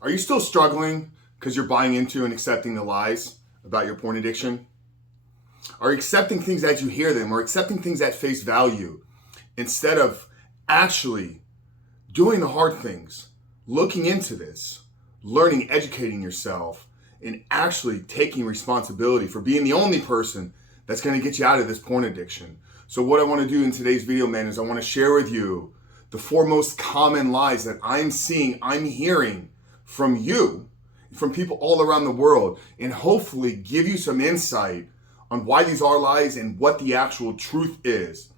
Are you still struggling because you're buying into and accepting the lies about your porn addiction? Are you accepting things as you hear them or accepting things at face value instead of actually doing the hard things, looking into this, learning, educating yourself, and actually taking responsibility for being the only person that's going to get you out of this porn addiction? So what I want to do in today's video, man, is I want to share with you the 4 most common lies that I'm seeing, I'm hearing from you, from people all around the world, and hopefully give you some insight on why these are lies and what the actual truth is,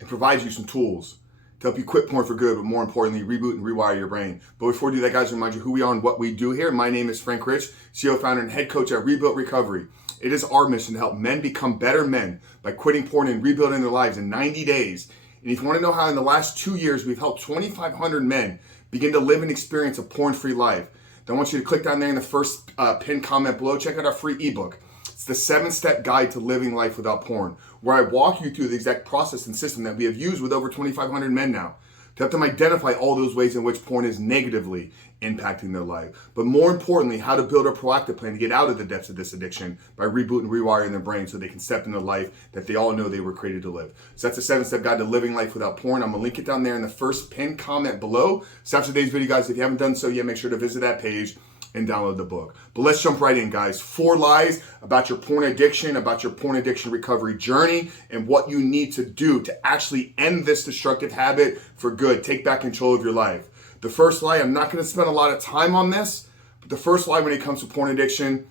and provide you some tools to help you quit porn for good, but more importantly, reboot and rewire your brain. But before we do that, guys, remind you who we are and what we do here. My name is Frank Rich, CEO, founder, and head coach at Rebuilt Recovery. It is our mission to help men become better men by quitting porn and rebuilding their lives in 90 days. And if you want to know how in the last 2 years we've helped 2,500 men begin to live and experience a porn-free life, then I want you to click down there in the first pinned comment below. Check out our free ebook. It's the 7-step guide to living life without porn, where I walk you through the exact process and system that we have used with over 2,500 men now to help them identify all those ways in which porn is negatively impacting their life. But more importantly, how to build a proactive plan to get out of the depths of this addiction by rebooting and rewiring their brain so they can step into the life that they all know they were created to live. So that's the 7-step guide to living life without porn. I'm gonna link it down there in the first pinned comment below. So after today's video, guys, if you haven't done so yet, make sure to visit that page and download the book. But let's jump right in, guys. 4 lies about your porn addiction, about your porn addiction recovery journey, and what you need to do to actually end this destructive habit for good. Take back control of your life. The first lie, I'm not going to spend a lot of time on this, but the first lie when it comes to porn addiction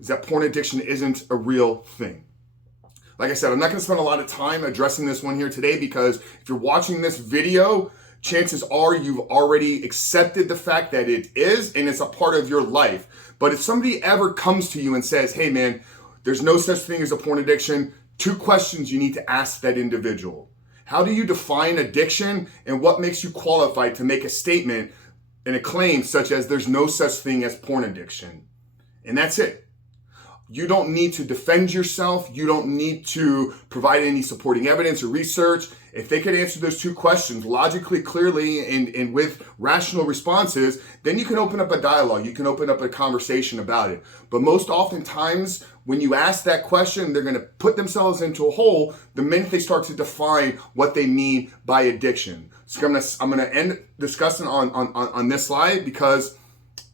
is that porn addiction isn't a real thing. Like I said, I'm not going to spend a lot of time addressing this one here today because if you're watching this video, chances are you've already accepted the fact that it is and it's a part of your life. But if somebody ever comes to you and says, hey man, there's no such thing as a porn addiction, 2 questions you need to ask that individual. How do you define addiction, and what makes you qualified to make a statement and a claim such as there's no such thing as porn addiction? And that's it. You don't need to defend yourself. You don't need to provide any supporting evidence or research. If they could answer those 2 questions logically, clearly, and with rational responses, then you can open up a dialogue. You can open up a conversation about it. But most oftentimes, when you ask that question, they're going to put themselves into a hole the minute they start to define what they mean by addiction. So I'm gonna end discussing on this slide because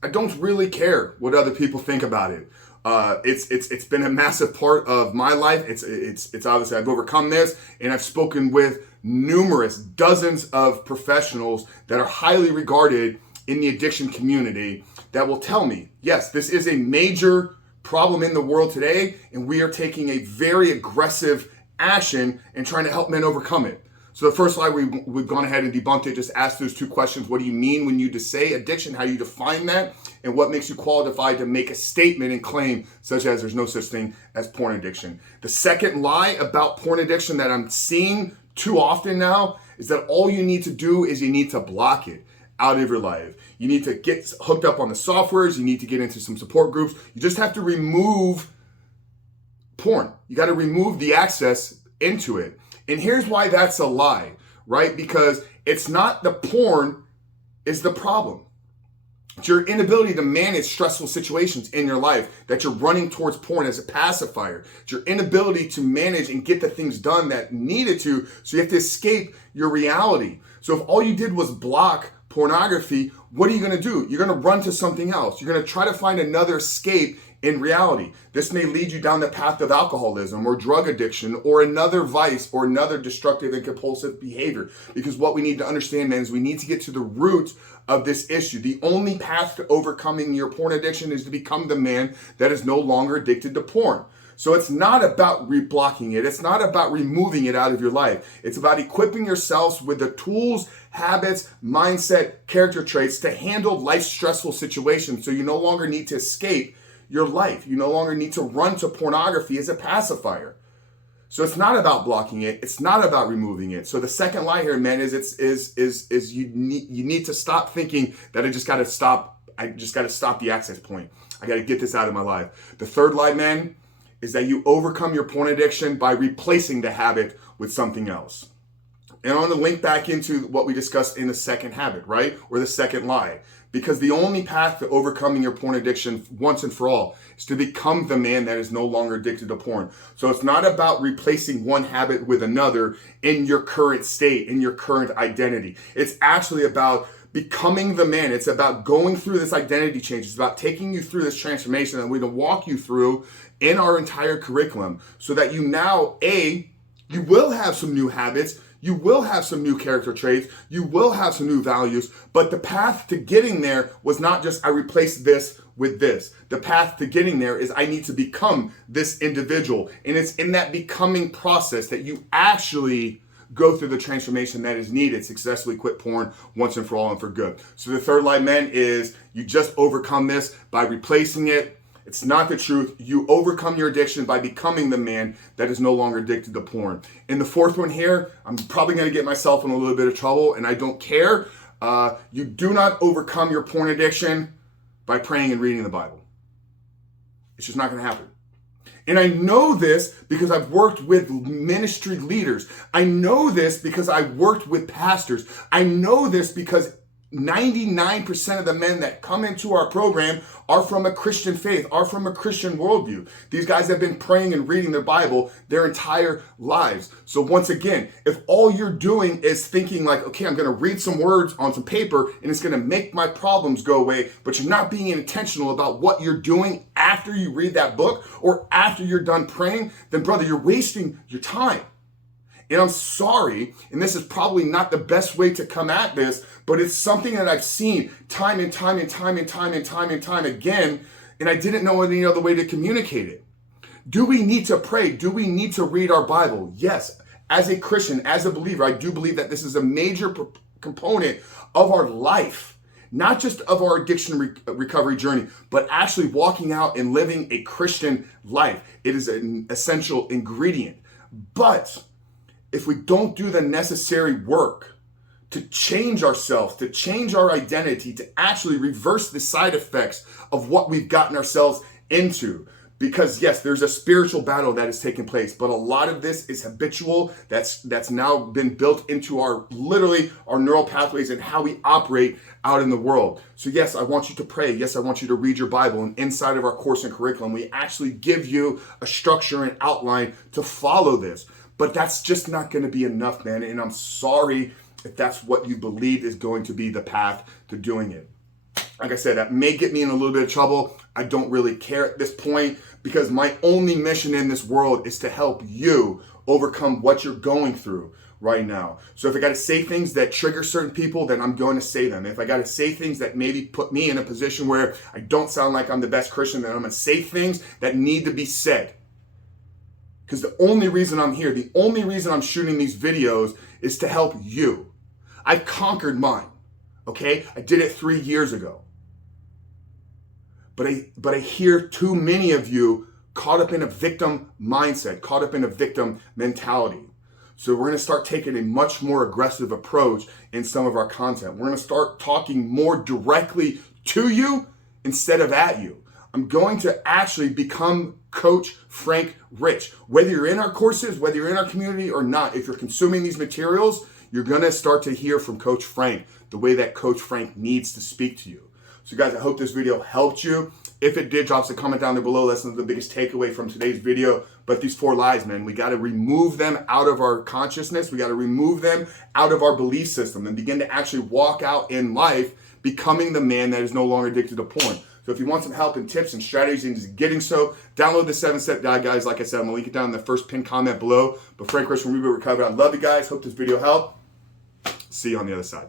I don't really care what other people think about it. It's been a massive part of my life. It's obviously I've overcome this, and I've spoken with numerous dozens of professionals that are highly regarded in the addiction community that will tell me, yes, this is a major problem in the world today, and we are taking a very aggressive action and trying to help men overcome it. So the first lie, we've gone ahead and debunked it. Just ask those 2 questions. What do you mean when you say addiction? How do you define that? And what makes you qualified to make a statement and claim such as there's no such thing as porn addiction? The second lie about porn addiction that I'm seeing too often now is that all you need to do is you need to block it out of your life. You need to get hooked up on the softwares. You need to get into some support groups. You just have to remove porn. You got to remove the access into it. And here's why that's a lie, right? Because it's not the porn is the problem. It's your inability to manage stressful situations in your life that you're running towards porn as a pacifier. It's your inability to manage and get the things done that needed to, so you have to escape your reality. So if all you did was block pornography, what are you going to do? You're going to run to something else. You're going to try to find another escape in reality. This may lead you down the path of alcoholism or drug addiction or another vice or another destructive and compulsive behavior. Because what we need to understand, man, is we need to get to the root of this issue. The only path to overcoming your porn addiction is to become the man that is no longer addicted to porn. So it's not about reblocking it. It's not about removing it out of your life. It's about equipping yourselves with the tools, habits, mindset, character traits to handle life's stressful situations so you no longer need to escape your life. You no longer need to run to pornography as a pacifier. So it's not about blocking it. It's not about removing it. So the second lie here, man, is you need to stop thinking that I just got to stop the access point. I got to get this out of my life. The third lie, man, is that you overcome your porn addiction by replacing the habit with something else. And I want to link back into what we discussed in the second habit, right? Or the second lie. Because the only path to overcoming your porn addiction once and for all is to become the man that is no longer addicted to porn. So it's not about replacing one habit with another in your current state, in your current identity. It's actually about becoming the man. It's about going through this identity change. It's about taking you through this transformation that we're going to walk you through in our entire curriculum so that you now, you will have some new habits. You will have some new character traits. You will have some new values. But the path to getting there was not just I replaced this with this. The path to getting there is I need to become this individual. And it's in that becoming process that you actually go through the transformation that is needed to successfully quit porn once and for all and for good. So the third lie, men, is you just overcome this by replacing it. It's not the truth. You overcome your addiction by becoming the man that is no longer addicted to porn. And the fourth one here, I'm probably going to get myself in a little bit of trouble, and I don't care. You do not overcome your porn addiction by praying and reading the Bible. It's just not going to happen. And I know this because I've worked with ministry leaders. I know this because I worked with pastors. I know this because 99% of the men that come into our program are from a Christian faith, are from a Christian worldview. These guys have been praying and reading their Bible their entire lives. So once again, if all you're doing is thinking like, okay, I'm going to read some words on some paper and it's going to make my problems go away, but you're not being intentional about what you're doing after you read that book or after you're done praying, then brother, you're wasting your time. And I'm sorry, and this is probably not the best way to come at this, but it's something that I've seen time and time again, and I didn't know any other way to communicate it. Do we need to pray? Do we need to read our Bible? Yes. As a Christian, as a believer, I do believe that this is a major component of our life, not just of our addiction recovery journey, but actually walking out and living a Christian life. It is an essential ingredient. But if we don't do the necessary work to change ourselves, to change our identity, to actually reverse the side effects of what we've gotten ourselves into, because yes, there's a spiritual battle that is taking place, but a lot of this is habitual. That's now been built into our neural pathways and how we operate out in the world. So yes, I want you to pray. Yes, I want you to read your Bible. And inside of our course and curriculum, we actually give you a structure and outline to follow this. But that's just not going to be enough, man. And I'm sorry if that's what you believe is going to be the path to doing it. Like I said, that may get me in a little bit of trouble. I don't really care at this point because my only mission in this world is to help you overcome what you're going through right now. So if I got to say things that trigger certain people, then I'm going to say them. If I got to say things that maybe put me in a position where I don't sound like I'm the best Christian, then I'm going to say things that need to be said. Because the only reason I'm here, the only reason I'm shooting these videos is to help you. I've conquered mine, okay? I did it 3 years ago. But I hear too many of you caught up in a victim mindset, caught up in a victim mentality. So we're going to start taking a much more aggressive approach in some of our content. We're going to start talking more directly to you instead of at you. I'm going to actually become Coach Frank Rich. Whether you're in our courses, whether you're in our community or not, if you're consuming these materials, you're going to start to hear from Coach Frank the way that Coach Frank needs to speak to you. So guys, I hope this video helped you. If it did, drop us a comment down there below. That's the biggest takeaway from today's video. But these 4 lies, man, we got to remove them out of our consciousness. We got to remove them out of our belief system and begin to actually walk out in life becoming the man that is no longer addicted to porn. So if you want some help and tips and strategies in getting so, download the 7-Step Guide, guys. Like I said, I'm going to link it down in the first pinned comment below. But Frank Rich from Reboot Recovery, I love you guys. Hope this video helped. See you on the other side.